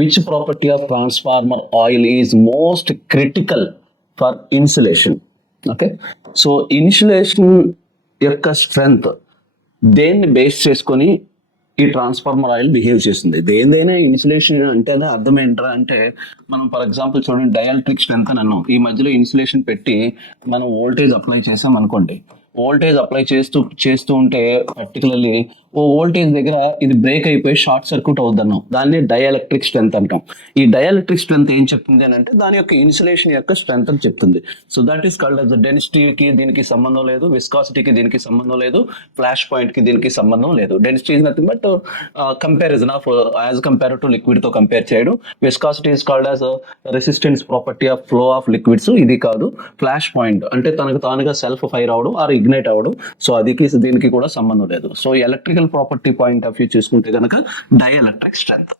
Which property of transformer oil is most critical for insulation. Okay, so insulation యొక్క strength దేన్ని base చేసుకొని ఈ transformer oil behave చేస్తుంది. దేనిదైనా insulation అంటేనే అర్థం ఏంట్రా అంటే, మనం ఫర్ ఎగ్జాంపుల్ చూడండి, డైఎలక్ట్రిక్ స్ట్రెంత్ అని అన్నాం. ఈ మధ్యలో ఇన్సులేషన్ పెట్టి మనం వోల్టేజ్ అప్లై చేసాం అనుకోండి, వోల్టేజ్ అప్లై చేస్తూ ఉంటే పర్టికులర్లీ ఓ వోల్టేజ్ దగ్గర ఇది బ్రేక్ అయిపోయి షార్ట్ సర్క్యూట్ అవుద్ది అన్నాం. దాన్ని డైఎలక్ట్రిక్ స్ట్రెంత్ అంటాం. ఈ డైఎలక్ట్రిక్ స్ట్రెంత్ ఏం చెప్తుంది అని అంటే, దాని యొక్క ఇన్సులేషన్ యొక్క స్ట్రెంత్ అని చెప్తుంది. So that is called as డెన్సిటీకి దీనికి సంబంధం లేదు, విస్కాసిటీకి దీనికి సంబంధం లేదు, ఫ్లాష్ పాయింట్ కి దీనికి సంబంధం లేదు. Density is nothing but comparison of as compare to liquid తో కంపేర్ చేయడం. Viscosity is called as resistance property of flow of liquids. ఇది కాదు. ఫ్లాష్ పాయింట్ అంటే తనకు తానుగా సెల్ఫ్ ఫైర్ అవడం ఆర్ ఇగ్నైట్ అవ్వడం. సో అదికి దీనికి కూడా సంబంధం లేదు. So electrical property point of view చూసుకుంటే కనుక డైఎలక్ట్రిక్ స్ట్రెంత్.